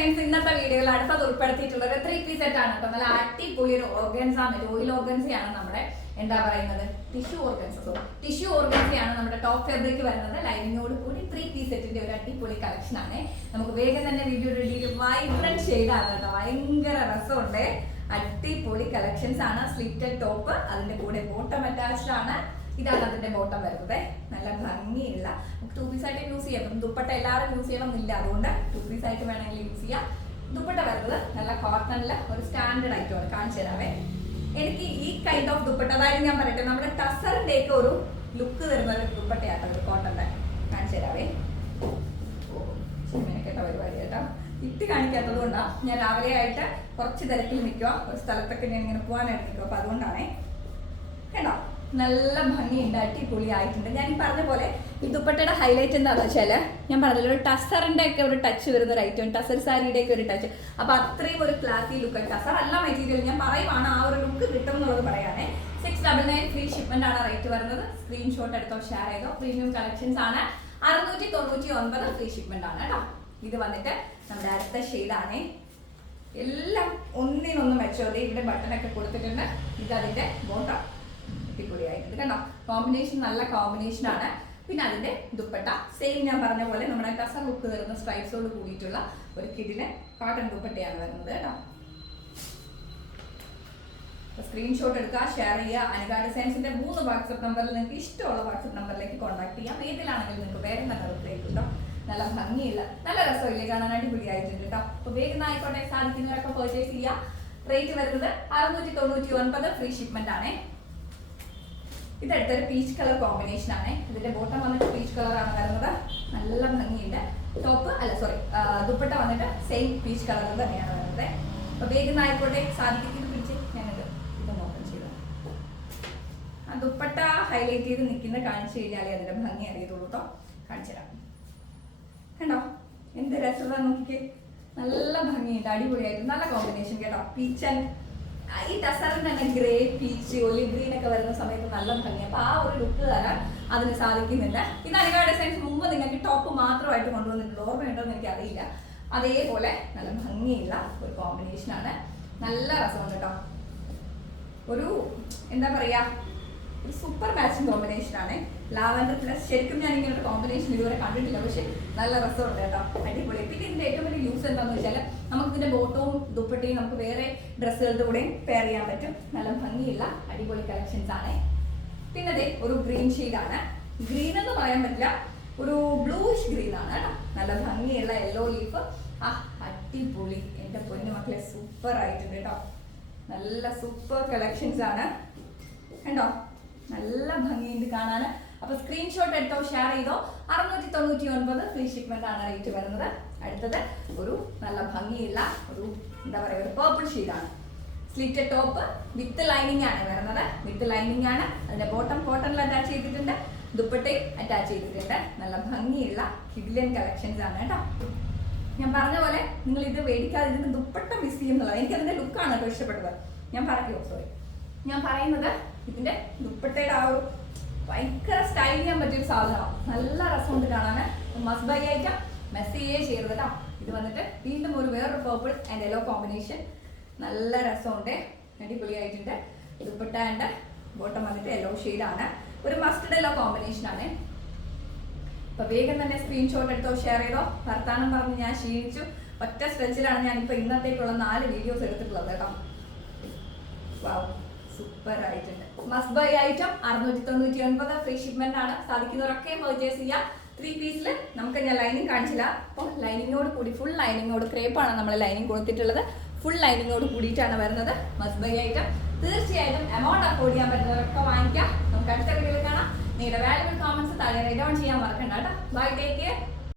Friends ഇന്നത്തെ വീഡിയോയിൽ അടുത്തത് ഉൾപ്പെടുത്തിയിട്ടുള്ള ഒരു ത്രീ പീസ് സെറ്റ് ആണ്. കേട്ടോ നല്ല അടിപൊളി ഒരു ഓർഗൻസ ഓയിൽ ഓർഗൻസിയാണ് നമ്മുടെ എന്താ പറയുന്നത്? ടിഷ്യൂ ഓർഗൻസ് ടിഷ്യു ടിഷ്യൂ ഓർഗൻസിയാണ് നമ്മുടെ ടോപ്പ് ഫാബ്രിക് വരുന്നത്. ലൈനിങ്ങോട് കൂടി ത്രീ പീസ് സെറ്റിന്റെ ഒരു അടിപൊളി കളക്ഷൻ ആണ്. നമുക്ക് വേഗം തന്നെ വീഡിയോ റെഡിയിൽ വൈബ്രന്റ് ഷെയ്ഡാണ് കേട്ടോ. ഭയങ്കര രസമുണ്ട്. അടിപൊളി കളക്ഷൻസ് ആണ്. സ്ലിറ്റഡ് ടോപ്പ് അതിന്റെ കൂടെ ബോട്ടം അറ്റാച്ച്ഡ് ആണ്. ഇതാണ് അതിന്റെ ബോട്ടം വരുന്നത്. നല്ല ഭംഗിയുള്ള ടൂ പീസ് ആയിട്ട് യൂസ് ചെയ്യാം. ദുപ്പട്ട എല്ലാവരും യൂസ് ചെയ്യണം എന്നില്ല അതുകൊണ്ട് ടൂ പീസ് ആയിട്ട് വേണമെങ്കിൽ യൂസ് ചെയ്യാം. ദുപ്പട്ട വരുന്നത് നല്ല കോട്ടണിൽ ഒരു സ്റ്റാൻഡേർഡ് ആയിട്ടുമാണ് കാണിച്ചു തരാവേ. എനിക്ക് ഈ കൈൻഡ് ഓഫ് ദുപ്പട്ട അതായത് ഞാൻ പറയട്ടെ നമ്മുടെ ടസറിന്റെ ഒക്കെ ഒരു ലുക്ക് തരുന്ന ഒരു ദുപ്പട്ടയാട്ടോ ഒരു കോട്ടന്റെ കാണിച്ചു തരാവേ. കേട്ട പരിപാടി കേട്ടോ. ഇട്ട് കാണിക്കാത്തത് കൊണ്ടാണ് ഞാൻ രാവിലെ ആയിട്ട് കുറച്ച് തിരക്കിൽ നിൽക്കുക ഒരു സ്ഥലത്തൊക്കെ ഞാൻ ഇങ്ങനെ പോകാനായിട്ട് നിൽക്കുക അപ്പൊ അതുകൊണ്ടാണേ. കേട്ടോ? നല്ല ഭംഗിയുണ്ട് അടിപൊളി ആയിട്ടുണ്ട് ഞാൻ പറഞ്ഞ പോലെ ഈ ദുപ്പട്ടയുടെ ഹൈലൈറ്റ് എന്താണെന്ന് വെച്ചാൽ ഞാൻ പറഞ്ഞല്ലോ ഒരു ടസറിന്റെ ഒക്കെ ഒരു ടച്ച് വരുന്ന ഒരു ഐറ്റം ടസർ സാരിയുടെ ഒക്കെ ഒരു ടച്ച് അപ്പൊ അത്രയും ഒരു ക്ലാസി ലുക്ക് ടസർ അല്ല മെറ്റീരിയൽ ഞാൻ പറയുവാണ് ആ ഒരു ലുക്ക് കിട്ടും എന്നുള്ളത് പറയാനേ. Six double nine free shipment ആണ് റേറ്റ് വരുന്നത്. സ്ക്രീൻഷോട്ട് എടുത്തോ ഷെയർ ചെയ്തോ. പ്രീമിയം കളക്ഷൻസ് ആണ്. അറുന്നൂറ്റി തൊണ്ണൂറ്റി ഒൻപത് ഫ്രീ ഷിപ്മെന്റ് ആണ് കേട്ടോ. ഇത് വന്നിട്ട് നമ്മുടെ അടുത്ത ഷെയ്ഡാണേ എല്ലാം ഒന്നിനൊന്ന് മെച്ചോറി ഇവിടെ ബട്ടൺ ഒക്കെ കൊടുത്തിട്ടുണ്ട്. ഇത് അതിന്റെ ബോട്ടം അടിപൊളിയായിട്ടുണ്ട് കണ്ടോ കോമ്പിനേഷൻ നല്ല കോമ്പിനേഷൻ ആണ്. പിന്നെ അതിന്റെ ദുപ്പട്ട സെയിം ഞാൻ പറഞ്ഞ പോലെ നമ്മുടെ കസർ ബുക്ക് വരുന്ന സ്ട്രൈപ്സോട് കൂടിയിട്ടുള്ള ഒരു കിടിലെ കാട്ടൺ ദുപ്പട്ടയാണ് വരുന്നത് കേട്ടോ. സ്ക്രീൻഷോട്ട് എടുക്കുക ഷെയർ ചെയ്യുക. അനിക ഡിസൈൻസിന്റെ മൂന്ന് വാട്സപ്പ് നമ്പറിൽ നിങ്ങൾക്ക് ഇഷ്ടമുള്ള വാട്സപ്പ് നമ്പറിലേക്ക് കോൺടാക്ട് ചെയ്യാം. ഏതിലാണെങ്കിലും നിങ്ങൾക്ക് വേറെ നല്ല റിപ്ലൈ കിട്ടും നല്ല ഭംഗിയുള്ള നല്ല രസമില്ലേ കാണാൻ? അടിപൊളിയായിട്ടുണ്ട് കേട്ടോ. അപ്പൊ വേഗം ആയിക്കോട്ടെ സാധിക്കുന്നവരൊക്കെ പർച്ചേസ് ചെയ്യുക റേറ്റ് വരുന്നത് അറുന്നൂറ്റി തൊണ്ണൂറ്റി ഒൻപത് ഫ്രീ ഷിപ്മെന്റ് ആണേ. ഇതെടുത്തൊരു പീച്ച് കളർ കോമ്പിനേഷൻ ആണ്. ഇതിന്റെ ബോട്ടം വന്നിട്ട് പീച്ച് കളർ ആണ് വരുന്നത്. നല്ല ഭംഗിയുണ്ട്. ടോപ്പ് അല്ല സോറി ദുപ്പട്ട വന്നിട്ട് സെയിം പീച്ച് കളർ തന്നെയാണ് വരുന്നത്. അപ്പൊ വേഗം ആയിക്കോട്ടെ. സാധിക്കുന്നത് പിടിച്ച് ഞാനിത് ഇത് ഓപ്പൺ ചെയ്തു. ആ ദുപ്പട്ട ഹൈലൈറ്റ് ചെയ്ത് നിൽക്കുന്ന കാണിച്ചു കഴിഞ്ഞാലേ അതിന്റെ ഭംഗി അറിയത്തുള്ളൂ കേട്ടോ കാണിച്ചു തരാം. കണ്ടോ? എന്ത് രസത നോക്കിക്കേ. നല്ല ഭംഗിയുണ്ട്. അടിപൊളിയായിട്ട്. നല്ല കോമ്പിനേഷൻ കേട്ടോ. പീച്ച് ആൻഡ് ഈ ടസറിന് തന്നെ ഗ്രേ പീച്ച് ഒലിവ് ഗ്രീൻ ഒക്കെ വരുന്ന സമയത്ത് നല്ല ഭംഗി. അപ്പൊ ആ ഒരു ലുക്ക് തരാൻ അതിന് സാധിക്കുന്നില്ല. ഇത് അനിക ഡിസൈൻസ് മുമ്പ് നിങ്ങൾക്ക് ടോപ്പ് മാത്രമായിട്ട് കൊണ്ടുവന്നിട്ടുണ്ട് ഓർമ്മയുണ്ടോന്ന് എനിക്ക് അറിയില്ല അതേപോലെ നല്ല ഭംഗിയുള്ള ഒരു കോമ്പിനേഷൻ ആണ്. നല്ല രസമുണ്ട് കേട്ടോ. ഒരു എന്താ പറയാ ഒരു സൂപ്പർ മാച്ചിങ് കോമ്പിനേഷൻ ആണ്. ലാവൻഡർ പ്ലസ് ശരിക്കും ഞാൻ ഇങ്ങനെ ഒരു കോമ്പിനേഷൻ ഇതുവരെ കണ്ടിട്ടില്ല. പക്ഷെ നല്ല രസമുണ്ട് കേട്ടോ. അടിപൊളി. പിന്നെ ഇതിന്റെ ഏറ്റവും വലിയ യൂസ് എന്താണെന്ന് വെച്ചാൽ നമുക്ക് ഇതിന്റെ ബോട്ടവും ദുപ്പട്ടയും നമുക്ക് വേറെ ഡ്രസ്സുകളുടെ കൂടെയും പെയർ ചെയ്യാൻ പറ്റും. നല്ല ഭംഗിയുള്ള അടിപൊളി കളക്ഷൻസ് ആണ്. പിന്നെ ദേ ഒരു ഗ്രീൻ ആണ്. ഗ്രീൻ എന്ന് പറയാൻ പറ്റില്ല. ഒരു ബ്ലൂഷ് ഗ്രീൻ ആണ് കേട്ടോ. നല്ല ഭംഗിയുള്ള യെല്ലോ ലീഫ് ആ അടിപൊളി. എന്റെ പൊന്നു മക്കളെ സൂപ്പർ ആയിട്ടുണ്ട് കേട്ടോ. നല്ല സൂപ്പർ കളക്ഷൻസ് ആണ്. കണ്ടോ? നല്ല ഭംഗിയുണ്ട് കാണാൻ അപ്പൊ സ്ക്രീൻഷോട്ട് എടുത്തോ ഷെയർ ചെയ്തോ. അറുന്നൂറ്റി തൊണ്ണൂറ്റി ഒൻപത് ഫ്രീ ഷിപ്മെന്റ് ആണ് റേറ്റ് വരുന്നത്. അടുത്തത് ഒരു നല്ല ഭംഗിയുള്ള ഒരു എന്താ പറയുക ഒരു പേർപ്പിൾ ഷീഡാണ് സ്ലിറ്റ് ടോപ്പ് വിത്ത് ലൈനിങ് ആണ് വരുന്നത്. വിത്ത് ലൈനിങ് ആണ്. അതിന്റെ ബോട്ടം കോട്ടണിൽ അറ്റാച്ച് ചെയ്തിട്ടുണ്ട്. ദുപ്പട്ടയും അറ്റാച്ച് ചെയ്തിട്ടുണ്ട്. നല്ല ഭംഗിയുള്ള കിഡിലൻ കളക്ഷൻസ് ആണ് കേട്ടോ. ഞാൻ പറഞ്ഞ പോലെ നിങ്ങൾ ഇത് മേടിക്കാതെ ഇതിന്റെ ദുപ്പട്ട മിസ് ചെയ്യുന്നുള്ളത് എനിക്ക് അതിന്റെ ലുക്കാണ് കേട്ടോ ഇഷ്ടപ്പെട്ടത് ഞാൻ പറയുമോ സോറി ഞാൻ പറയുന്നത് ഇതിന്റെ ദുപ്പട്ടയുടെ ആ ഒരു ഭയങ്കര സ്റ്റൈൽ ചെയ്യാൻ പറ്റിയൊരു സാധനമാണ്. നല്ല രസമുണ്ട് കാണാൻ മസ് ബൈ ആയിട്ട് മെസ്സേജ് ചെയ്യരുത് കേട്ടോ. ഇത് വന്നിട്ട് വീണ്ടും ഒരു വേറൊരു പേർപ്പിൾ ആൻഡ് യെല്ലോ കോമ്പിനേഷൻ നല്ല രസമുണ്ട്. അടിപൊളിയായിട്ടുണ്ട്. ദുപ്പട്ട ആൻഡ് ബോട്ടം വന്നിട്ട് യെല്ലോ ആണ്. ഒരു മസ്റ്റഡ് എല്ലോ കോമ്പിനേഷൻ ആണ്. അപ്പൊ വേഗം തന്നെ സ്ക്രീൻഷോട്ട് എടുത്തോ ഷെയർ ചെയ്തോ. വർത്താനം പറഞ്ഞ് ഞാൻ ക്ഷീണിച്ചു. ഒറ്റ സ്ട്രെച്ചിലാണ് ഞാൻ ഇപ്പൊ ഇന്നത്തേക്കുള്ള നാല് വീഡിയോസ് എടുത്തിട്ടുള്ളത് കേട്ടോ. സൂപ്പർ ആയിട്ടുണ്ട്. മസ്റ്റ് ബൈ ഐറ്റം അറുന്നൂറ്റി തൊണ്ണൂറ്റി ഒൻപത് ഫ്രീ ഷിപ്മെന്റ് ആണ്. സാധിക്കുന്നവരൊക്കെ പർച്ചേസ് ചെയ്യാം. ത്രീ പീസിൽ നമുക്ക് ഞാൻ ലൈനിങ് കാണിച്ചില്ല. അപ്പോൾ ലൈനിങ്ങോട് കൂടി ഫുൾ ലൈനിങ്ങോട് ക്രേപ്പാണ് നമ്മൾ ലൈനിങ് കൊടുത്തിട്ടുള്ളത്. ഫുൾ ലൈനിങ്ങോട് കൂടിയിട്ടാണ് വരുന്നത്. മസ്റ്റ് ബൈ ഐറ്റം തീർച്ചയായിട്ടും എമൗണ്ട് അഫോർഡ് ചെയ്യാൻ പറ്റുന്നവരൊക്കെ വാങ്ങിക്കാം. നമുക്ക് അടുത്ത വീഡിയോയിൽ കാണാം. നിങ്ങളുടെ വാല്യുബിൾ കോമൻസ് താഴെ ഡൗൺ ചെയ്യാൻ മറക്കണ്ട കേട്ടോ. Bye take care